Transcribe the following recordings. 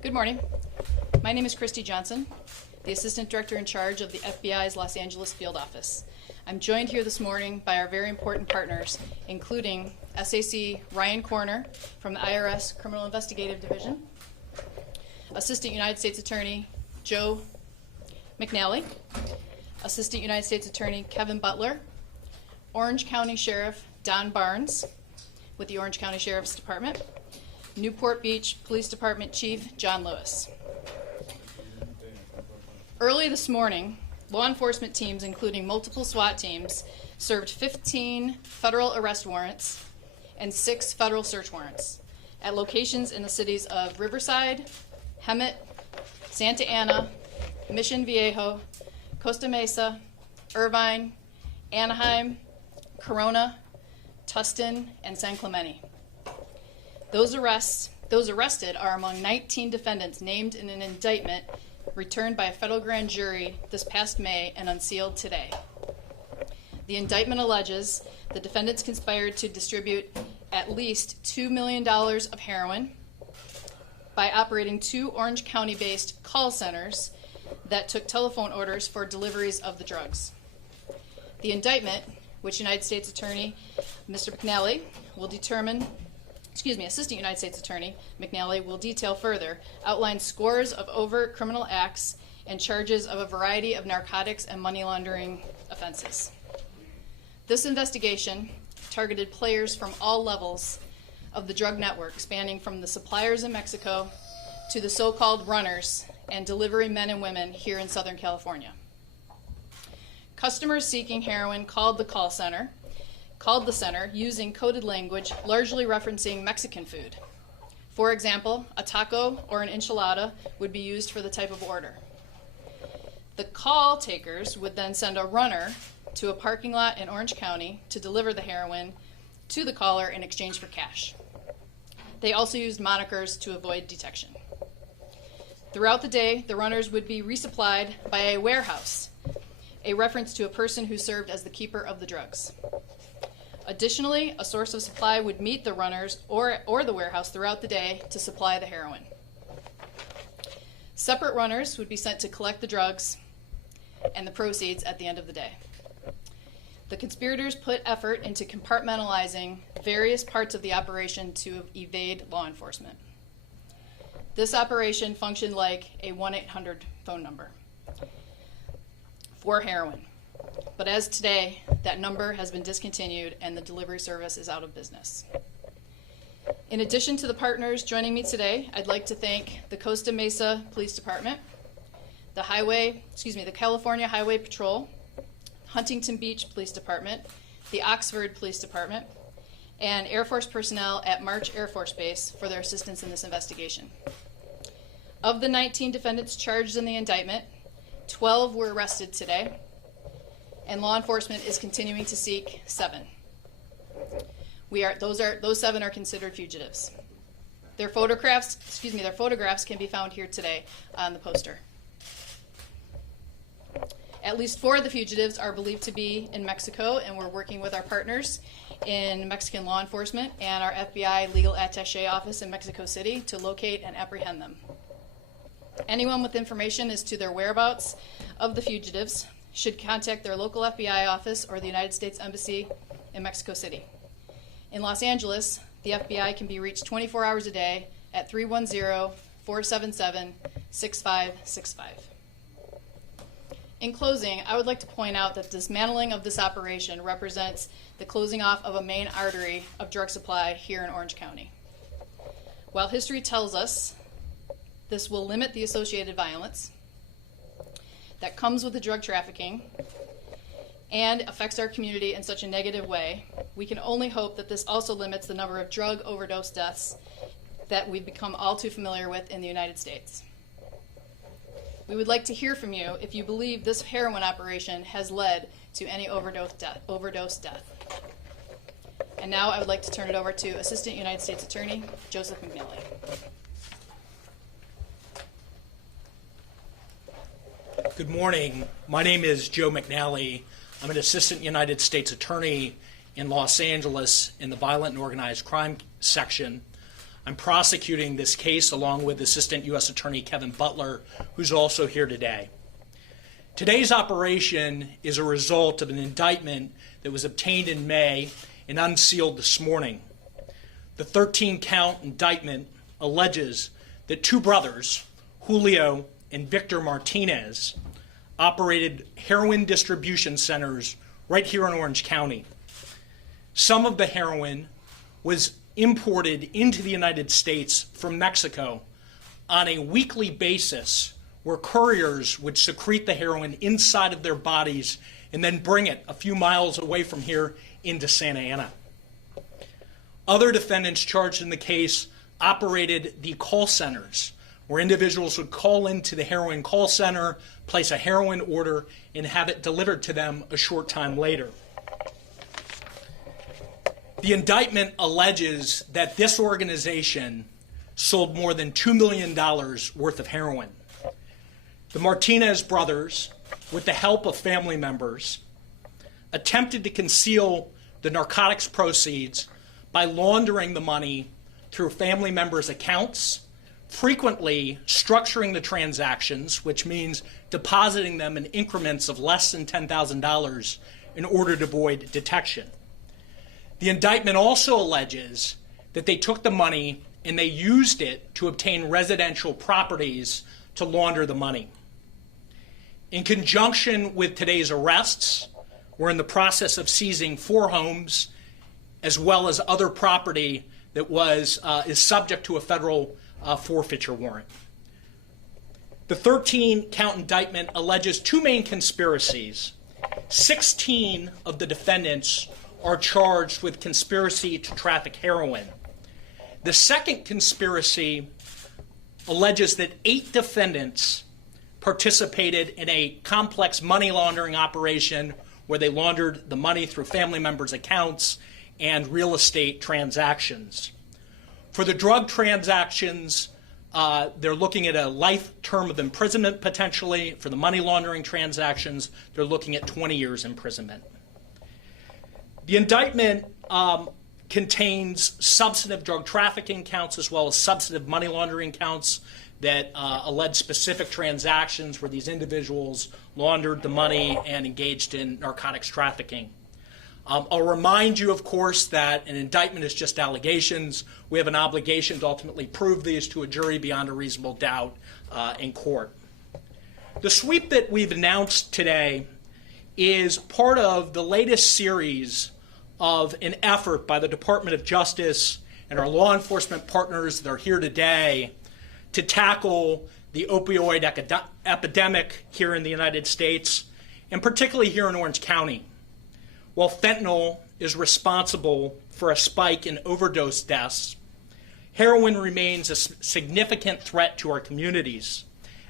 Good morning. My name is Christy Johnson, the Assistant Director in charge of the FBI's Los Angeles Field Office. I'm joined here this morning by our very important partners, including SAC Ryan Corner from the IRS Criminal Investigative Division, Assistant United States Attorney Joe McNally, Assistant United States Attorney Kevin Butler, Orange County Sheriff Don Barnes with the Orange County Sheriff's Department, Newport Beach Police Department Chief John Lewis. Early this morning, law enforcement teams, including multiple SWAT teams, served 15 federal arrest warrants and 6 federal search warrants at locations in the cities of Riverside, Hemet, Santa Ana, Mission Viejo, Costa Mesa, Irvine, Anaheim, Corona, Tustin, and San Clemente. Those arrested are among 19 defendants named in an indictment returned by a federal grand jury this past May and unsealed today. The indictment alleges the defendants conspired to distribute at least $2 million of heroin by operating 2 Orange County-based call centers that took telephone orders for deliveries of the drugs. The indictment, which United States Attorney Mr. McNally will Assistant United States Attorney McNally will detail further, outlines scores of overt criminal acts and charges of a variety of narcotics and money laundering offenses. This investigation targeted players from all levels of the drug network, spanning from the suppliers in Mexico to the so-called runners and delivery men and women here in Southern California. Customers seeking heroin called the center using coded language largely referencing Mexican food. For example, a taco or an enchilada would be used for the type of order. The call takers would then send a runner to a parking lot in Orange County to deliver the heroin to the caller in exchange for cash. They also used monikers to avoid detection. Throughout the day, the runners would be resupplied by a warehouse, a reference to a person who served as the keeper of the drugs. Additionally, a source of supply would meet the runners or the warehouse throughout the day to supply the heroin. Separate runners would be sent to collect the drugs and the proceeds at the end of the day. The conspirators put effort into compartmentalizing various parts of the operation to evade law enforcement. This operation functioned like a 1-800 phone number for heroin. But as today, that number has been discontinued and the delivery service is out of business. In addition to the partners joining me today, I'd like to thank the Costa Mesa Police Department, the California Highway Patrol, Huntington Beach Police Department, the Oxford Police Department, and Air Force personnel at March Air Force Base for their assistance in this investigation. Of the 19 defendants charged in the indictment, 12 were arrested today, and law enforcement is continuing to seek 7. Those 7 are considered fugitives. Their photographs can be found here today on the poster. At least 4 of the fugitives are believed to be in Mexico, and we're working with our partners in Mexican law enforcement and our FBI legal attaché office in Mexico City to locate and apprehend them. Anyone with information as to their whereabouts of the fugitives should contact their local FBI office or the United States Embassy in Mexico City. In Los Angeles, the FBI can be reached 24 hours a day at 310-477-6565. In closing, I would like to point out that dismantling of this operation represents the closing off of a main artery of drug supply here in Orange County. While history tells us this will limit the associated violence that comes with the drug trafficking and affects our community in such a negative way, we can only hope that this also limits the number of drug overdose deaths that we've become all too familiar with in the United States. We would like to hear from you if you believe this heroin operation has led to any overdose death. And now I would like to turn it over to Assistant United States Attorney Joseph McNally. Good morning. My name is Joe McNally. I'm an Assistant United States Attorney in Los Angeles in the Violent and Organized Crime section. I'm prosecuting this case along with Assistant U.S. Attorney Kevin Butler, who's also here today. Today's operation is a result of an indictment that was obtained in May and unsealed this morning. The 13-count indictment alleges that two brothers, Julio and Victor Martinez, operated heroin distribution centers right here in Orange County. Some of the heroin was imported into the United States from Mexico on a weekly basis, where couriers would secrete the heroin inside of their bodies and then bring it a few miles away from here into Santa Ana. Other defendants charged in the case operated the call centers, where individuals would call into the heroin call center, place a heroin order, and have it delivered to them a short time later. The indictment alleges that this organization sold more than $2 million worth of heroin. The Martinez brothers, with the help of family members, attempted to conceal the narcotics proceeds by laundering the money through family members' accounts, frequently structuring the transactions, which means depositing them in increments of less than $10,000 in order to avoid detection. The indictment also alleges that they took the money and they used it to obtain residential properties to launder the money. In conjunction with today's arrests, we're in the process of seizing 4 homes as well as other property that is subject to a federal forfeiture warrant. The 13-count indictment alleges 2 main conspiracies. 16 of the defendants are charged with conspiracy to traffic heroin. The second conspiracy alleges that 8 defendants participated in a complex money laundering operation where they laundered the money through family members' accounts and real estate transactions. For the drug transactions, they're looking at a life term of imprisonment potentially. For the money laundering transactions, they're looking at 20 years imprisonment. The indictment contains substantive drug trafficking counts as well as substantive money laundering counts that allege specific transactions where these individuals laundered the money and engaged in narcotics trafficking. I'll remind you, of course, that an indictment is just allegations. We have an obligation to ultimately prove these to a jury beyond a reasonable doubt in court. The sweep that we've announced today is part of the latest series of an effort by the Department of Justice and our law enforcement partners that are here today to tackle the opioid epidemic here in the United States, and particularly here in Orange County. While fentanyl is responsible for a spike in overdose deaths, heroin remains a significant threat to our communities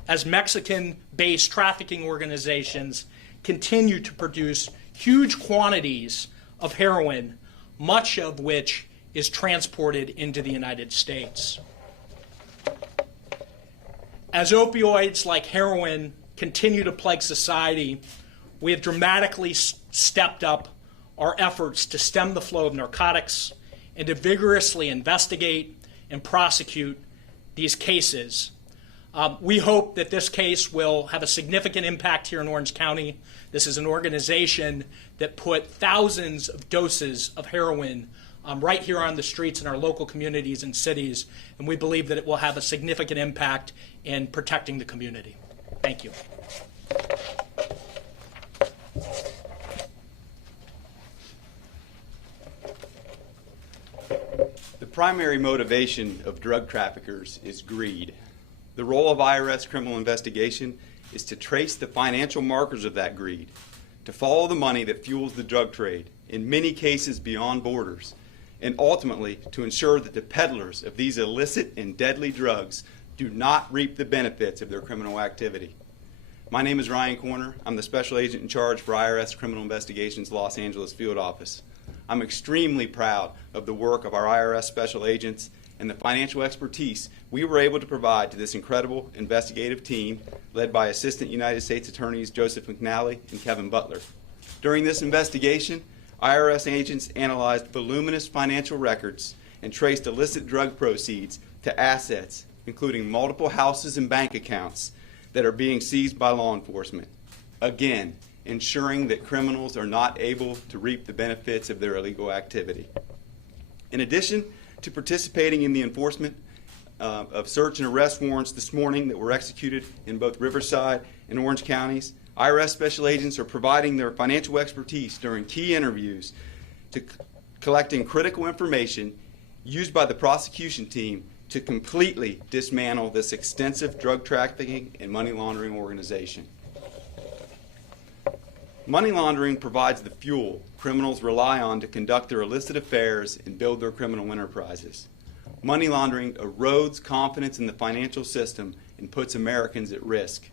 as Mexican-based trafficking organizations continue to produce huge quantities of heroin, much of which is transported into the United States. As opioids like heroin continue to plague society, we have dramatically stepped up our efforts to stem the flow of narcotics and to vigorously investigate and prosecute these cases. We hope that this case will have a significant impact here in Orange County. This is an organization that put thousands of doses of heroin right here on the streets in our local communities and cities, and we believe that it will have a significant impact in protecting the community. Thank you. The primary motivation of drug traffickers is greed. The role of IRS criminal investigation is to trace the financial markers of that greed, to follow the money that fuels the drug trade, in many cases beyond borders, and ultimately to ensure that the peddlers of these illicit and deadly drugs do not reap the benefits of their criminal activity. My name is Ryan Corner. I'm the Special Agent in charge for IRS Criminal Investigations Los Angeles Field Office. I'm extremely proud of the work of our IRS special agents and the financial expertise we were able to provide to this incredible investigative team led by Assistant United States Attorneys Joseph McNally and Kevin Butler. During this investigation, IRS agents analyzed voluminous financial records and traced illicit drug proceeds to assets, including multiple houses and bank accounts that are being seized by law enforcement. Again, ensuring that criminals are not able to reap the benefits of their illegal activity. In addition to participating in the enforcement of search and arrest warrants this morning that were executed in both Riverside and Orange counties, IRS special agents are providing their financial expertise during key interviews to collecting critical information used by the prosecution team to completely dismantle this extensive drug trafficking and money laundering organization. Money laundering provides the fuel criminals rely on to conduct their illicit affairs and build their criminal enterprises. Money laundering erodes confidence in the financial system and puts Americans at risk.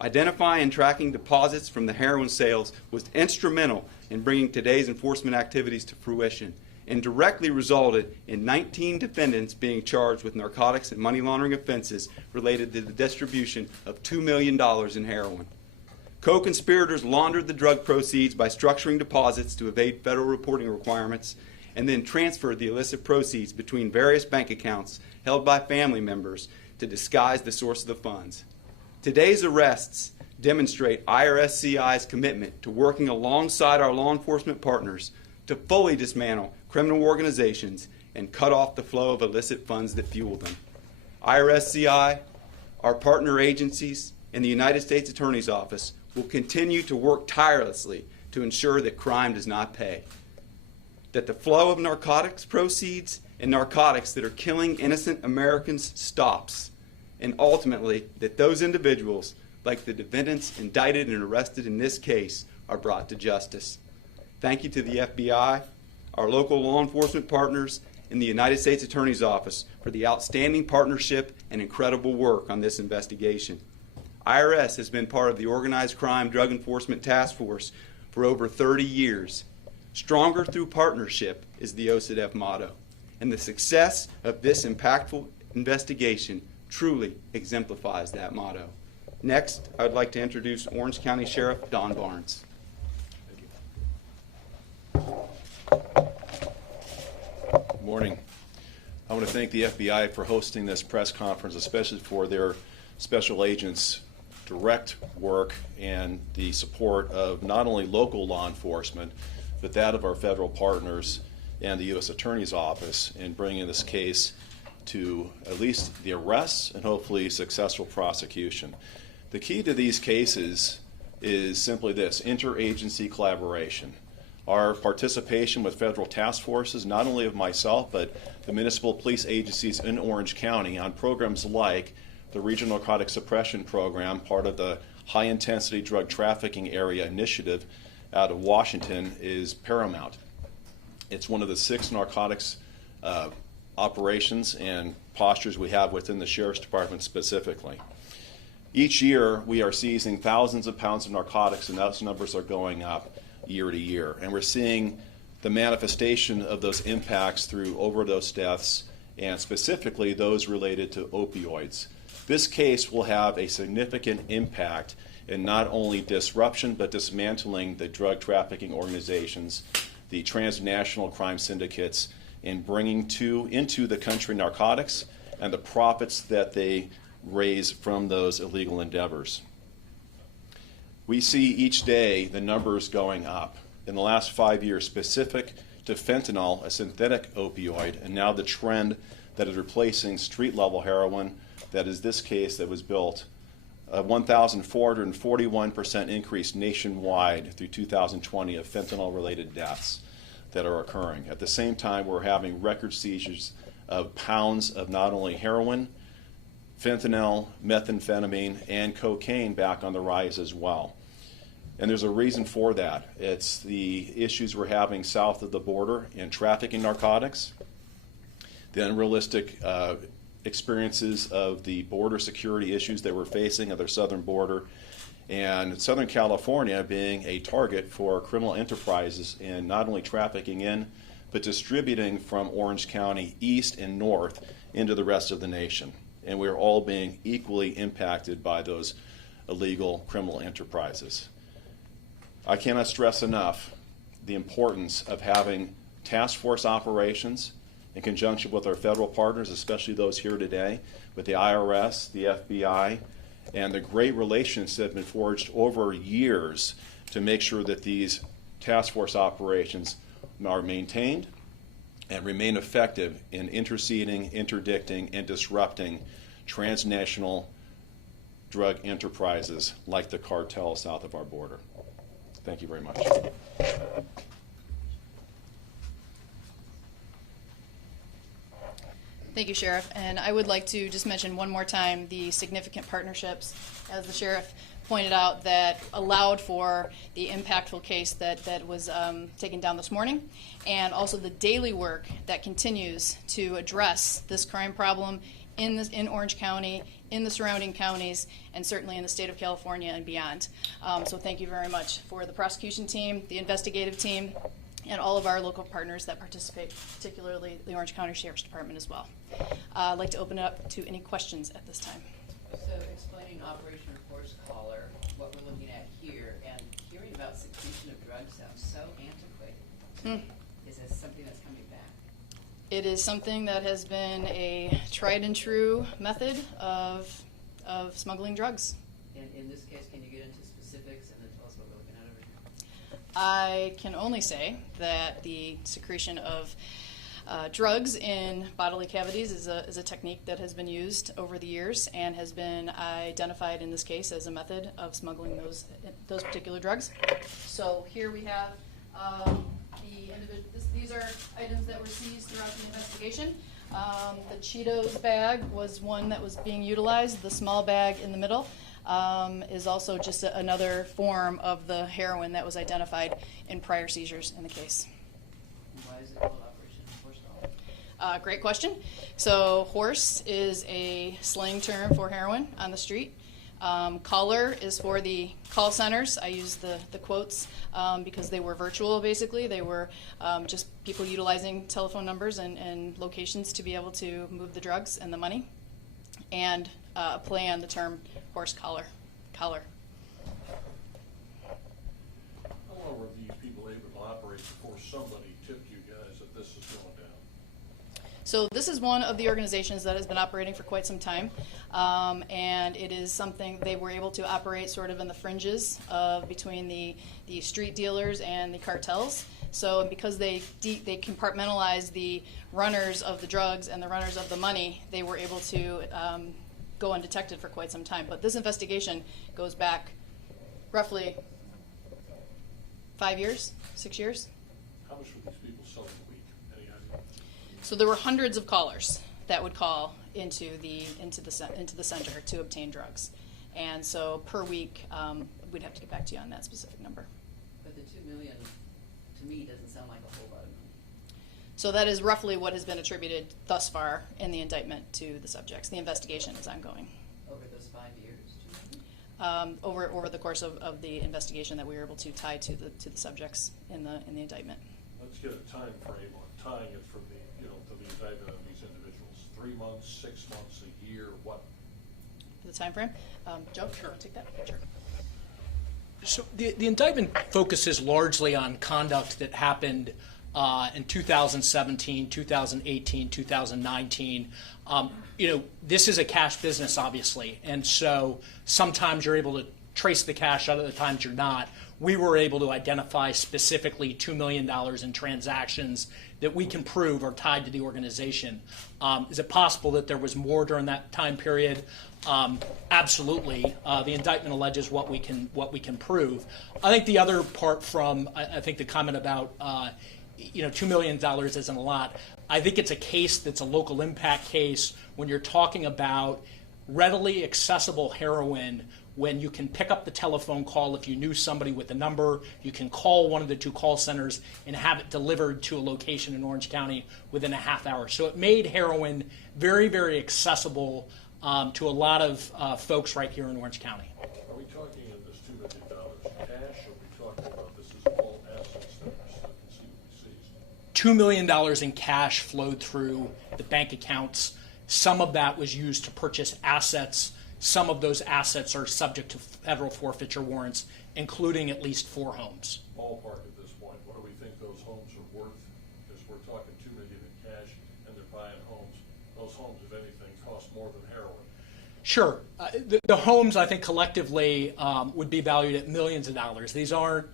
Identifying and tracking deposits from the heroin sales was instrumental in bringing today's enforcement activities to fruition and directly resulted in 19 defendants being charged with narcotics and money laundering offenses related to the distribution of $2 million in heroin. Co-conspirators laundered the drug proceeds by structuring deposits to evade federal reporting requirements and then transferred the illicit proceeds between various bank accounts held by family members to disguise the source of the funds. Today's arrests demonstrate IRSCI's commitment to working alongside our law enforcement partners to fully dismantle criminal organizations and cut off the flow of illicit funds that fuel them. IRSCI, our partner agencies, and the United States Attorney's Office will continue to work tirelessly to ensure that crime does not pay, that the flow of narcotics proceeds and narcotics that are killing innocent Americans stops, and ultimately that those individuals, like the defendants indicted and arrested in this case, are brought to justice. Thank you to the FBI, our local law enforcement partners, and the United States Attorney's Office for the outstanding partnership and incredible work on this investigation. IRS has been part of the Organized Crime Drug Enforcement Task Force for over 30 years. Stronger through partnership is the OCDF motto, and the success of this impactful investigation truly exemplifies that motto. Next, I would like to introduce Orange County Sheriff Don Barnes. Good morning. I want to thank the FBI for hosting this press conference, especially for their special agents' direct work and the support of not only local law enforcement, but that of our federal partners and the U.S. Attorney's Office in bringing this case to at least the arrests and hopefully successful prosecution. The key to these cases is simply this: interagency collaboration. Our participation with federal task forces, not only of myself, but the municipal police agencies in Orange County on programs like the Regional Narcotic Suppression Program, part of the High Intensity Drug Trafficking Area Initiative out of Washington, is paramount. It's one of the 6 narcotics operations and postures we have within the Sheriff's Department specifically. Each year we are seizing thousands of pounds of narcotics, and those numbers are going up year to year. And we're seeing the manifestation of those impacts through overdose deaths and specifically those related to opioids. This case will have a significant impact in not only disruption but dismantling the drug trafficking organizations, the transnational crime syndicates, and bringing into the country narcotics and the profits that they raise from those illegal endeavors. We see each day the numbers going up. In the last 5 years, specific to fentanyl, a synthetic opioid, and now the trend that is replacing street-level heroin, that is this case that was built, a 1,441% increase nationwide through 2020 of fentanyl-related deaths that are occurring. At the same time, we're having record seizures of pounds of not only heroin, fentanyl, methamphetamine, and cocaine back on the rise as well. And there's a reason for that. It's the issues we're having south of the border in trafficking narcotics, the unrealistic experiences of the border security issues that we're facing at their southern border, and Southern California being a target for criminal enterprises in not only trafficking in, but distributing from Orange County east and north into the rest of the nation. And we're all being equally impacted by those illegal criminal enterprises. I cannot stress enough the importance of having task force operations in conjunction with our federal partners, especially those here today, with the IRS, the FBI, and the great relations that have been forged over years to make sure that these task force operations are maintained and remain effective in interceding, interdicting, and disrupting transnational drug enterprises like the cartel south of our border. Thank you very much. Thank you, Sheriff. And I would like to just mention one more time the significant partnerships, as the Sheriff pointed out, that allowed for the impactful case that was taken down this morning, and also the daily work that continues to address this crime problem in Orange County, in the surrounding counties, and certainly in the state of California and beyond. So thank you very much for the prosecution team, the investigative team, and all of our local partners that participate, particularly the Orange County Sheriff's Department as well. I'd like to open it up to any questions at this time. So explaining Operation Horse Collar, what we're looking at here, and hearing about secretion of drugs sounds so antiquated. Is this something that's coming back? It is something that has been a tried and true method of smuggling drugs. And in this case, can you get into specifics and then tell us what we're looking at over here? I can only say that the secretion of drugs in bodily cavities is a technique that has been used over the years and has been identified in this case as a method of smuggling those particular drugs. So here we have these are items that were seized throughout the investigation. The Cheetos bag was one that was being utilized. The small bag in the middle is also just another form of the heroin that was identified in prior seizures in the case. And why is it called Operation Horse Collar? Great question. So horse is a slang term for heroin on the street. Collar is for the call centers. I use the quotes because they were virtual, basically. They were just people utilizing telephone numbers and locations to be able to move the drugs and the money, and a play on the term horse collar. How long were these people able to operate before somebody tipped you guys that this is going down? So this is one of the organizations that has been operating for quite some time, and it is something they were able to operate sort of in the fringes of between the street dealers and the cartels. So because they compartmentalized the runners of the drugs and the runners of the money, they were able to go undetected for quite some time. But this investigation goes back roughly 5 years, 6 years. How much were these people selling a week? Any idea? So there were hundreds of callers that would call into the center to obtain drugs, and so per week we'd have to get back to you on that specific number. But the $2 million, to me, doesn't sound like a whole lot of money. So that is roughly what has been attributed thus far in the indictment to the subjects. The investigation is ongoing. Over those 5 years, $2 million? Over the course of the investigation that we were able to tie to the subjects in the indictment. Let's get a time frame on tying it from the, to the indictment of these individuals. 3 months, 6 months, a year, what? The time frame? Joe, sure. Take that. Sure. So the indictment focuses largely on conduct that happened in 2017, 2018, 2019. This is a cash business, obviously, and so sometimes you're able to trace the cash, other times you're not. We were able to identify specifically $2 million in transactions that we can prove are tied to the organization. Is it possible that there was more during that time period? Absolutely. The indictment alleges what we can prove. I think the other part from I think the comment about $2 million isn't a lot. I think it's a case that's a local impact case when you're talking about readily accessible heroin, when you can pick up the telephone call if you knew somebody with the number, you can call one of the 2 call centers and have it delivered to a location in Orange County within a half hour. So it made heroin very, very accessible to a lot of folks right here in Orange County. Are we talking in this $2 million cash, or are we talking about this is all assets that are conceivably seized? $2 million in cash flowed through the bank accounts. Some of that was used to purchase assets. Some of those assets are subject to federal forfeiture warrants, including at least 4 homes. Ballpark at this point, what do we think those homes are worth? Because we're talking $2 million in cash, and more than heroin. Sure. The homes, I think, collectively would be valued at millions of dollars. These aren't,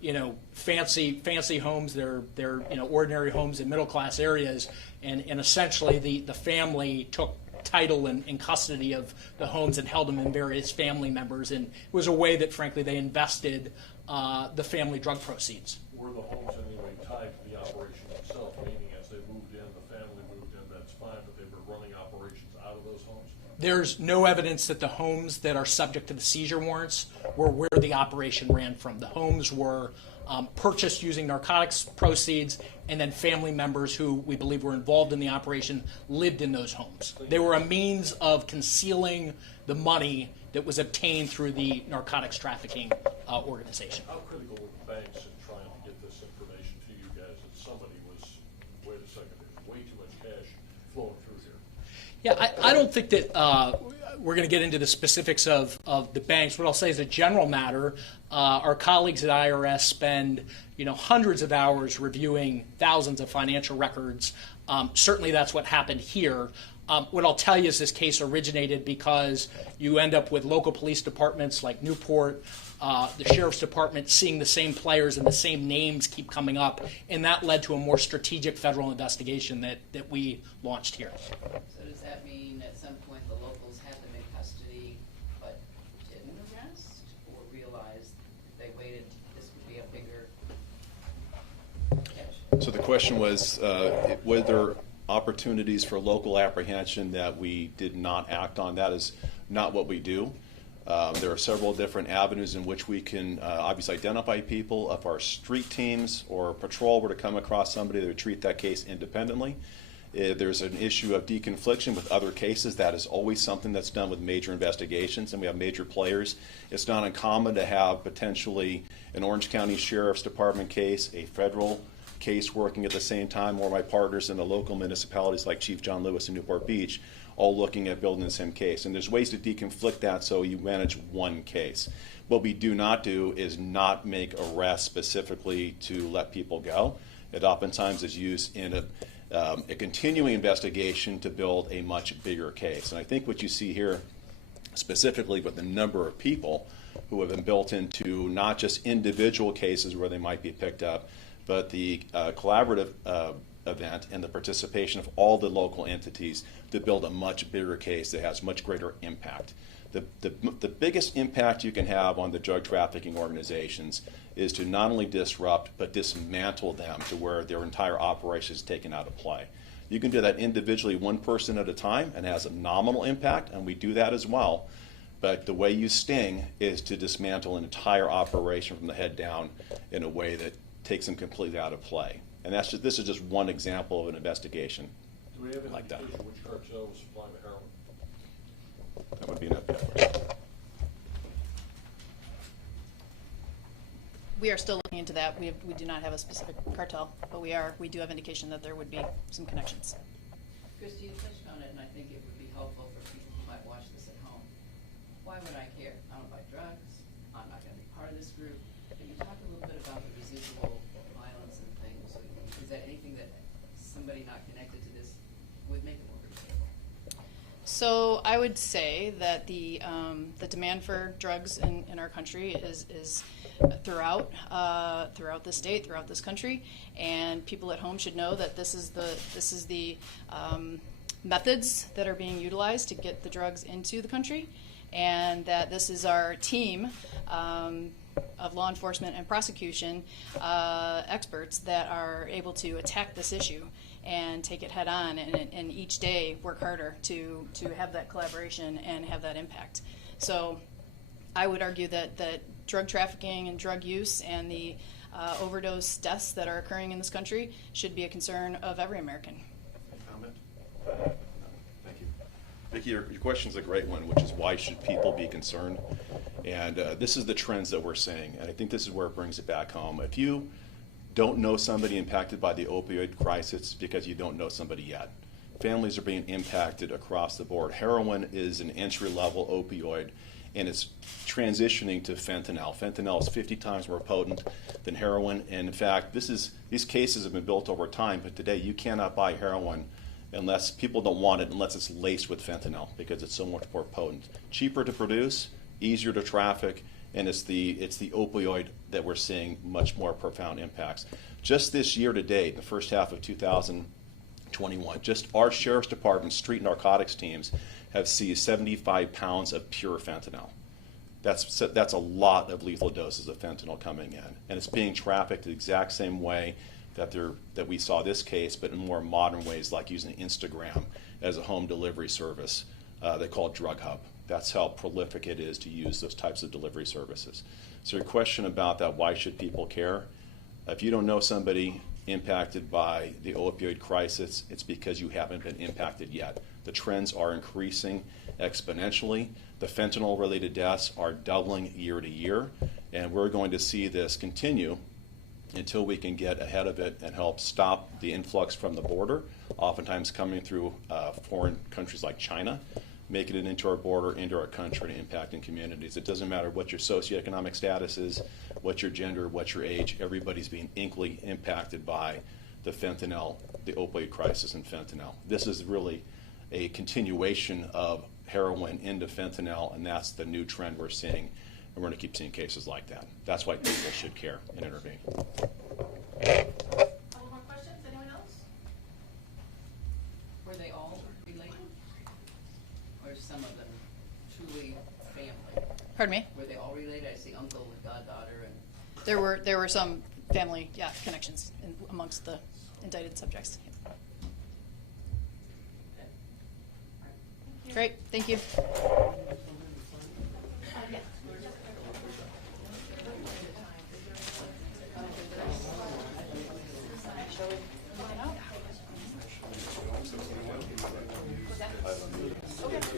fancy homes. They're ordinary homes in middle-class areas, and essentially the family took title and custody of the homes and held them in various family members, and it was a way that, frankly, they invested the family drug proceeds. Were the homes anyway tied to the operation itself, meaning as they moved in, the family moved in, that's fine, but they were running operations out of those homes? There's no evidence that the homes that are subject to the seizure warrants were where the operation ran from. The homes were purchased using narcotics proceeds, and then family members who we believe were involved in the operation lived in those homes. They were a means of concealing the money that was obtained through the narcotics trafficking organization. How critical were the banks in trying to get this information to you guys that somebody was, wait a second, there's way too much cash flowing through here? Yeah, I don't think that we're going to get into the specifics of the banks. What I'll say as a general matter, our colleagues at IRS spend hundreds of hours reviewing thousands of financial records. Certainly that's what happened here. What I'll tell you is this case originated because you end up with local police departments like Newport, the sheriff's department seeing the same players and the same names keep coming up, and that led to a more strategic federal investigation that we launched here. So does that mean at some point the locals had them in custody but didn't arrest, or realized if they waited, this would be a bigger catch? So the question was, were there opportunities for local apprehension that we did not act on? That is not what we do. There are several different avenues in which we can obviously identify people. If our street teams or patrol were to come across somebody, they would treat that case independently. If there's an issue of deconfliction with other cases, that is always something that's done with major investigations, and we have major players. It's not uncommon to have potentially an Orange County Sheriff's Department case, a federal case working at the same time, or my partners in the local municipalities like Chief John Lewis in Newport Beach, all looking at building the same case. And there's ways to deconflict that so you manage one case. What we do not do is not make arrests specifically to let people go. It oftentimes is used in a continuing investigation to build a much bigger case. And I think what you see here, specifically with the number of people who have been built into not just individual cases where they might be picked up, but the collaborative event and the participation of all the local entities to build a much bigger case that has much greater impact. The biggest impact you can have on the drug trafficking organizations is to not only disrupt but dismantle them to where their entire operation is taken out of play. You can do that individually, one person at a time, and has a nominal impact, and we do that as well. But the way you sting is to dismantle an entire operation from the head down in a way that takes them completely out of play. And this is just one example of an investigation. Do we have any like that. indication which cartel was supplying the heroin? That would be an FBI question. We are still looking into that. We do not have a specific cartel, but we do have indication that there would be some connections. Christy, you touched on it, and I think it would be helpful for people who might watch this at home. Why would I care? I don't buy drugs. I'm not going to be part of this group. Can you talk a little bit about the residual violence and things? Is that anything that somebody not connected to this would make them overtake? So I would say that the demand for drugs in our country is throughout the state, throughout this country, and people at home should know that this is the methods that are being utilized to get the drugs into the country, and that this is our team of law enforcement and prosecution experts that are able to attack this issue and take it head on, and each day work harder to have that collaboration and have that impact. So I would argue that drug trafficking and drug use and the overdose deaths that are occurring in this country should be a concern of every American. Any comment? No. Thank you. Vicki, your question's a great one, which is why should people be concerned? And this is the trends that we're seeing, and I think this is where it brings it back home. If you don't know somebody impacted by the opioid crisis because you don't know somebody yet. Families are being impacted across the board. Heroin is an entry-level opioid, and it's transitioning to fentanyl. Fentanyl is 50 times more potent than heroin, and in fact, these cases have been built over time, but today you cannot buy heroin unless people don't want it, unless it's laced with fentanyl, because it's so much more potent. Cheaper to produce, easier to traffic, and it's the opioid that we're seeing much more profound impacts. Just this year to date, the first half of 2021, just our Sheriff's Department street narcotics teams have seized 75 pounds of pure fentanyl. That's a lot of lethal doses of fentanyl coming in, and it's being trafficked the exact same way that we saw this case, but in more modern ways, like using Instagram as a home delivery service. They call it Drug Hub. That's how prolific it is to use those types of delivery services. So your question about that, why should people care? If you don't know somebody impacted by the opioid crisis, it's because you haven't been impacted yet. The trends are increasing exponentially. The fentanyl-related deaths are doubling year to year, and we're going to see this continue until we can get ahead of it and help stop the influx from the border, oftentimes coming through foreign countries like China, making it into our border, into our country, and impacting communities. It doesn't matter what your socioeconomic status is, what your gender, what your age, everybody's being equally impacted by the fentanyl, the opioid crisis and fentanyl. This is really a continuation of heroin into fentanyl, and that's the new trend we're seeing. And we're going to keep seeing cases like that. That's why people should care and intervene. Any more questions? Anyone else? Were they all related? Or some of them truly family? Pardon me? Were they all related? I see uncle and goddaughter and. There were some family, connections amongst the indicted subjects. Great, thank you. Okay.